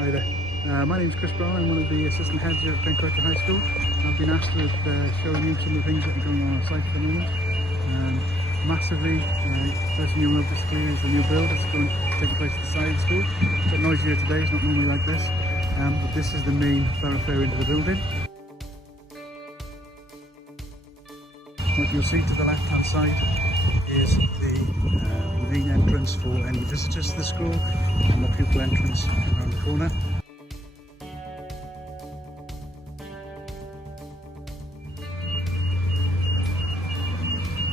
Hi there. My name is Chris Brown. I'm one of the assistant heads here at Pencoedtre High School. I've been asked with showing you some of the things that are going on site at the moment. Massively, first thing you'll notice clearly is the new build that's going to take place at the side of the school. It's a bit noisy here today, it's not normally like this. But this is the main thoroughfare into the building. What you'll see to the left hand side is the main entrance for any visitors to the school and the pupil entrance around the corner.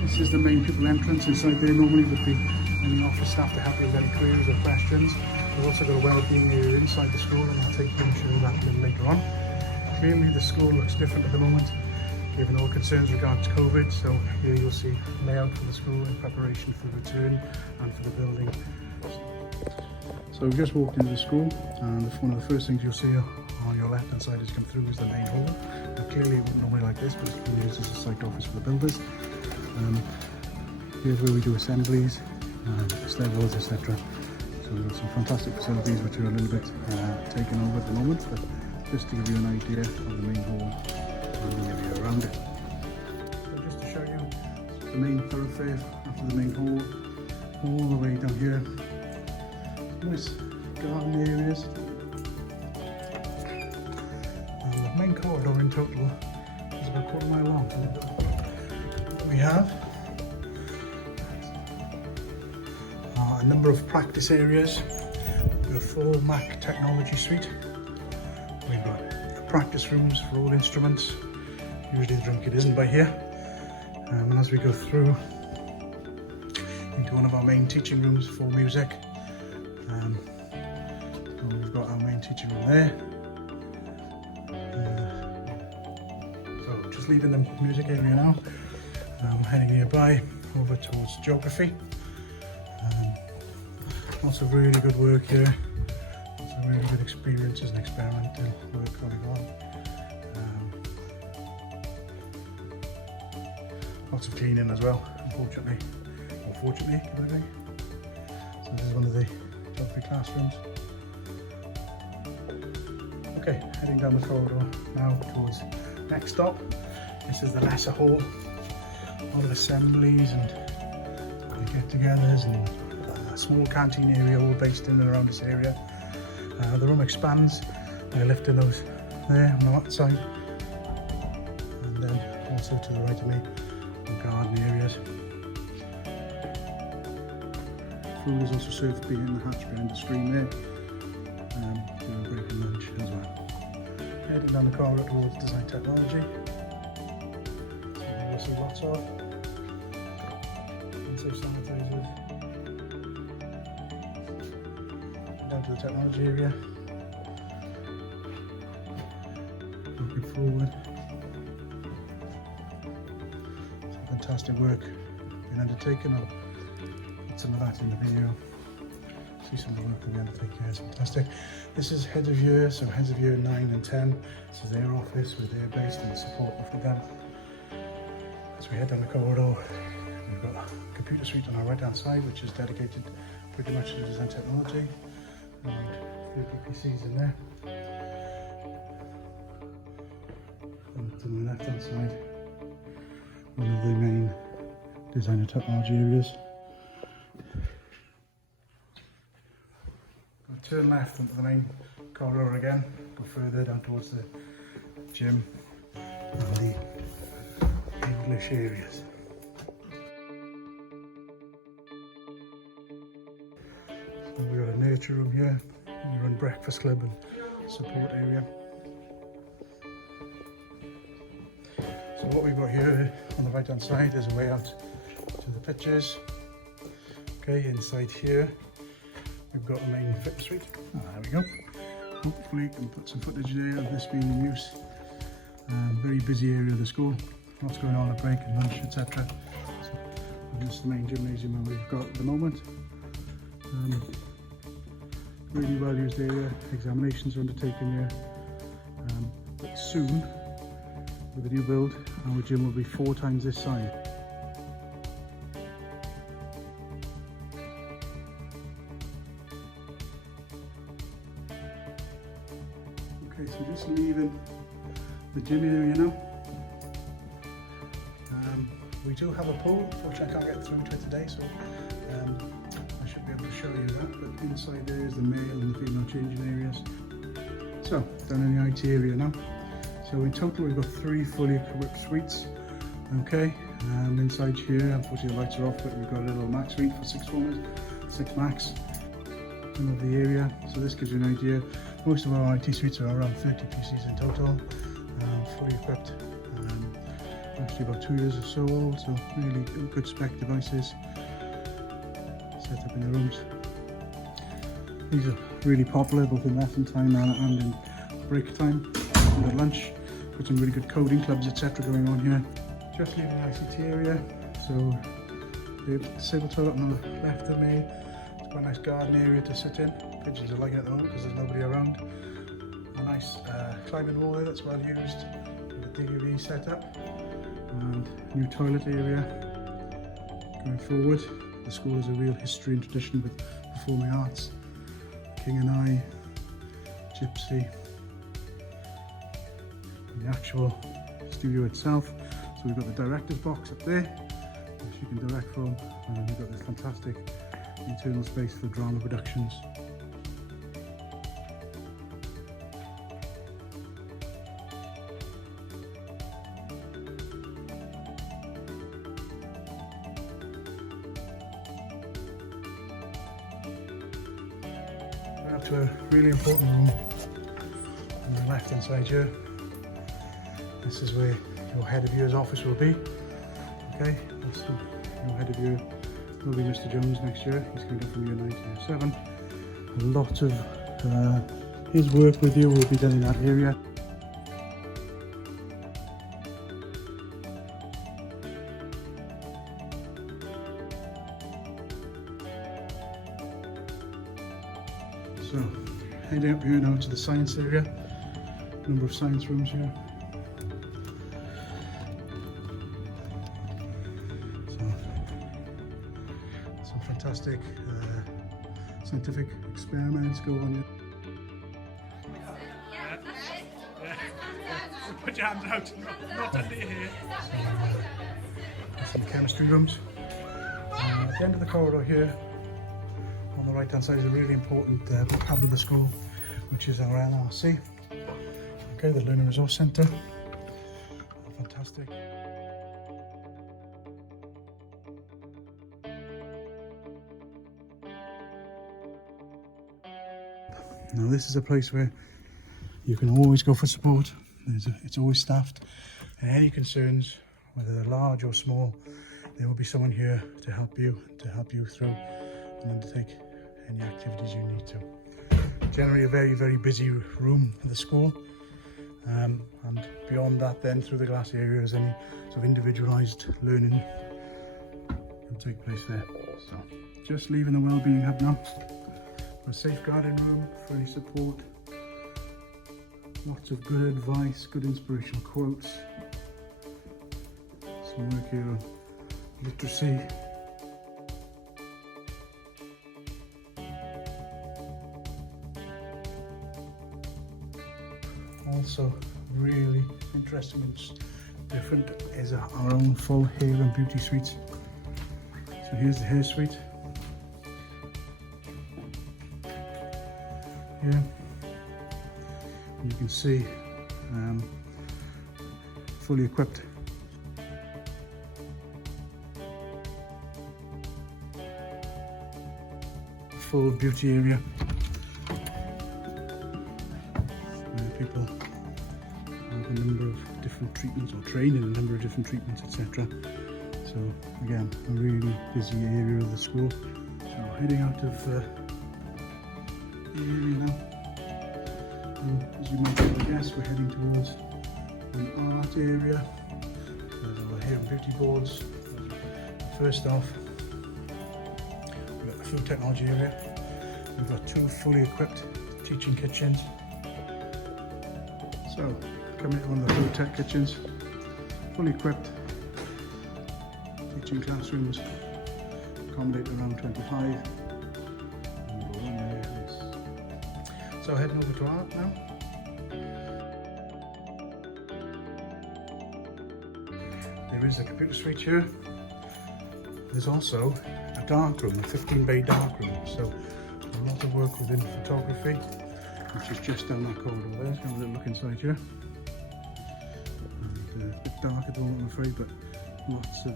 This is the main pupil entrance. Inside there normally would be any office staff to help you with any queries or questions. We've also got a wellbeing area inside the school, and I'll take you and show you that a little later on. Clearly the school looks different at the moment, given all concerns regarding COVID. So here you'll see layout for the school in preparation for the return and for the building. So we've just walked into the school, and one of the first things you'll see on your left hand side as you come through is the main hall. Now, clearly it wouldn't normally like this, but it's been used as a site office for the builders. Here's where we do assemblies, stairwells, etc. So we've got some fantastic facilities which are a little bit taken over at the moment, but just to give you an idea of the main hall and the area around it. So just to show you the main thoroughfare after the main hall, all the way down here. Nice garden areas. And the main corridor in total is about a quarter mile long. We have a number of practice areas with a full Mac technology suite. We've got practice rooms for all instruments. Usually the drum kit isn't by here. And as we go through into one of our main teaching rooms for music, so we've got our main teaching room there. So just leaving the music area now. Heading nearby over towards geography. Lots of really good work here. Lots of really good experiences and experimental work going on. Lots of cleaning as well, unfortunately. Or fortunately, can I say. So this is one of the geography classrooms. Okay, heading down the corridor now towards next stop. This is the lesser hall. A lot of assemblies and get-togethers and a small canteen area all based in and around this area. The room expands by lifting those there on that side, and then also to the right of me, some garden areas. Food is also served behind the hatch behind the screen there, during break and lunch as well. Heading down the corridor towards design technology. So also lots of sanitizers. Down to the technology area. Looking forward. Some fantastic work being undertaken. I'll put some of that in the video. See some of the work that we undertake here. It's fantastic. This is heads of year, so heads of year 9 and 10. This is their office where they're based and the support for them. As we head down the corridor, we've got a computer suite on our right hand side, which is dedicated pretty much to design technology, and 30 PCs in there. And to the left hand side, one of the main design and technology areas. I'll turn left into the main corridor again, go further down towards the gym and the English areas. So we've got a nurture room here, we run breakfast club and support area. So what we've got here on the right hand side is a way out to the pitches. Okay, inside here we've got a main fitness suite. Oh, there we go. Hopefully you can put some footage there of this being in use. Very busy area of the school. Lots going on at break and lunch, etc. So this is the main gymnasium that we've got at the moment. Really well used area. Examinations are undertaken here. But soon, with the new build, our gym will be 4 times this size. Okay, so just leaving the gym area now. We do have a pool, unfortunately I can't get through to it today, so I should be able to show you that, but inside there is the male and the female changing areas. So, down in the IT area now. So in total we've got 3 fully equipped suites. Okay, inside here, unfortunately the lights are off, but we've got a little max suite for 6 formers, 6 max. Some of the area, so this gives you an idea. Most of our IT suites are around 30 PCs in total, fully equipped. Actually about 2 years or so old, so really good spec devices set up in the rooms. These are really popular both in lesson time and in break time and at lunch. Got some really good coding clubs etc. going on here. Just leaving the ICT area, so the disabled toilet on the left of me. It's quite a nice garden area to sit in. Pigeons are liking it at the moment because there's nobody around. A nice climbing wall there that's well used with a DUV setup. And new toilet area going forward. The school has a real history and tradition with performing arts. King and I, Gypsy, the actual studio itself. So we've got the director's box up there, which you can direct from, and we've got this fantastic internal space for drama productions. We're up to a really important room on the left hand side here. This is where your head of year's office will be. Okay, that's your head of year will be Mr. Jones next year. He's going to go from year 9 to year 7. A lot of his work with you will be done in that area. So, heading up here now to the science area. Number of science rooms here. So, some fantastic scientific experiments go on here. Put your hands out, not under your hair. Some chemistry rooms. At the end of the corridor here, on the right hand side is a really important hub of the school, which is our LRC. Okay, the Learning Resource Centre. Fantastic. Now this is a place where you can always go for support. It's always staffed, and any concerns, whether they're large or small, there will be someone here to help you through and undertake any activities you need to. Generally a very, very busy room for the school, and beyond that then through the glass areas any sort of individualised learning can take place there. So just leaving the wellbeing hub now. A safeguarding room for any support. Lots of good advice, good inspirational quotes. Some work here on literacy. Also really interesting and different is our own full hair and beauty suites. So here's the hair suite. Here you can see fully equipped. Full beauty area where people have a number of different treatments or train in a number of different treatments, etc. So again, a really busy area of the school. So heading out of the area now. And as you might be able to guess, we're heading towards an art area. There's our hair and beauty boards. First off, we've got the food technology area. We've got 2 fully equipped teaching kitchens. So, coming to one of the food tech kitchens, fully equipped teaching classrooms, accommodate around 25. So heading over to art now. there is a computer suite here. There's also a dark room, a 15-bay dark room. So a lot of work within photography, which is just down that corridor there. Let's have a little look inside here. And, a bit dark at the moment, I'm afraid, but lots of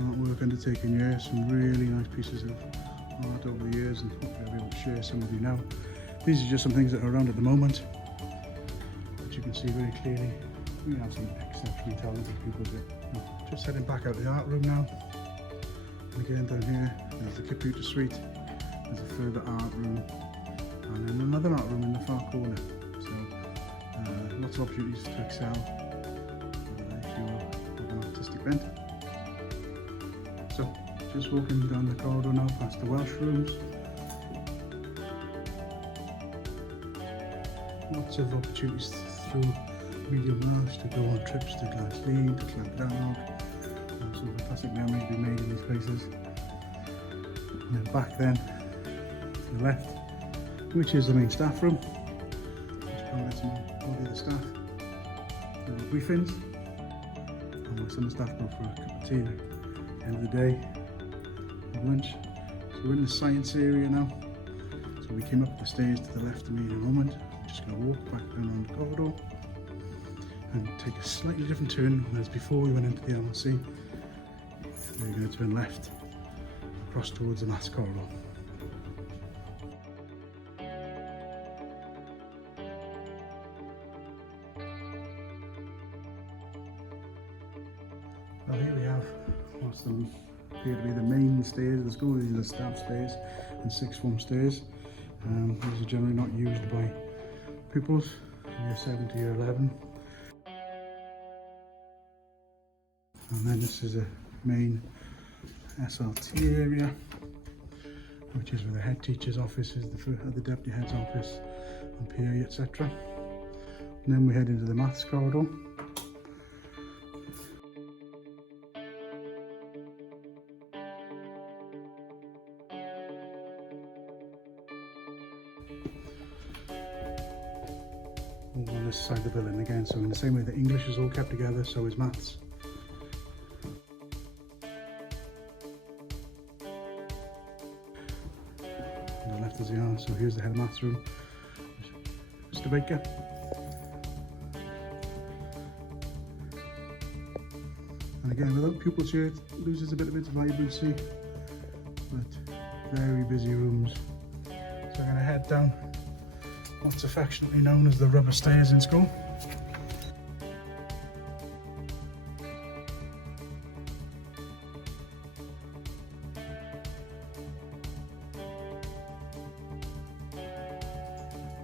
artwork undertaken here. Some really nice pieces of art over the years, and hopefully I'll be able to share some with you now. These are just some things that are around at the moment, but you can see very clearly we have some exceptionally talented people here. Just heading back out to the art room now. And again down here, there's the computer suite, there's a further art room, and then another art room in the far corner. So lots of opportunities to excel if you have an artistic bent. So just walking down the corridor now past the Welsh rooms. Lots of opportunities through Medium Welsh to go on trips to Glasgow, to Clontarf. Some fantastic memories to be made in these places. And then back then to the left, which is the main staff room. Just probably some of the other staff. Briefings. And some of the staff go for a cup of tea at the end of the day, lunch. So we're in the science area now. So we came up the stairs to the left of me in a moment. I'm just going to walk back down around the corridor and take a slightly different turn, whereas before we went into the LRC, we're going to turn left across towards the maths corridor. Well, here we have what's them appear to be the main stairs of the school. These are the staff stairs and sixth form stairs. These are generally not used by pupils in year 7 to year 11. And then this is a main SLT area, which is where the head teacher's office is, the deputy head's office, and PA, etc. And then we head into the maths corridor. On this side of the building again, so in the same way that English is all kept together, so is maths. On the left as we are, so here's the head maths room, Mr. Baker. And again, without pupils here, it loses a bit of its vibrancy, but very busy rooms. So I'm going to head down what's affectionately known as the rubber stairs in school.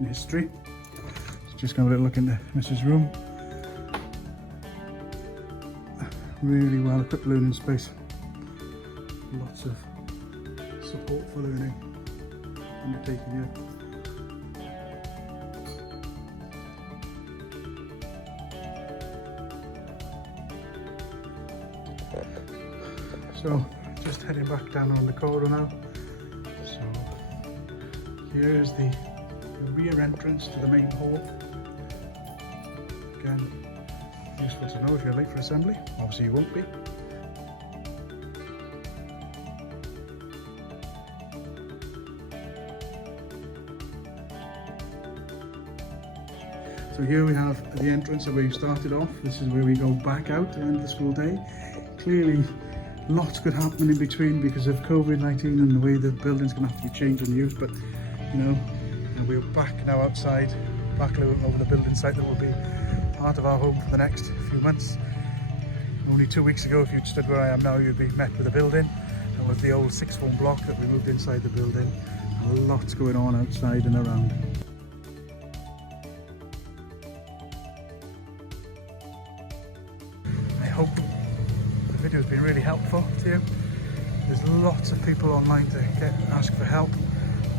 In history, just going to have a little look into Mrs. room. Really well equipped learning space. Lots of support for learning undertaken here. So just heading back down on the corridor now. So here's the rear entrance to the main hall. Again, useful to know if you're late for assembly. Obviously you won't be. So here we have the entrance of where you started off. This is where we go back out at the end of the school day. Clearly lots could happen in between because of COVID-19 and the way the building's going to have to be changed and used, but you know, and we're back now outside, back over the building site that will be part of our home for the next few months. Only 2 weeks ago, if you'd stood where I am now, you'd be met with a building. That was the old sixth form block that we moved inside the building. And lots going on outside and around. I hope the video has been really helpful to you. There's lots of people online to ask for help.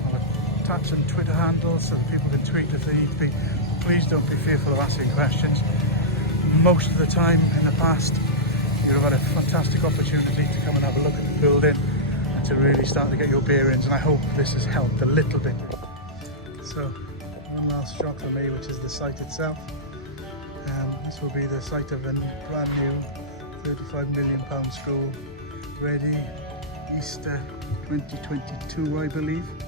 I'll attach some Twitter handles so that people can tweet if they need to be. Please don't be fearful of asking questions. Most of the time in the past, you've had a fantastic opportunity to come and have a look at the building and to really start to get your bearings, and I hope this has helped a little bit. So one last shot for me, which is the site itself. This This will be the site of a brand new £35 million school, ready Easter 2022, I believe.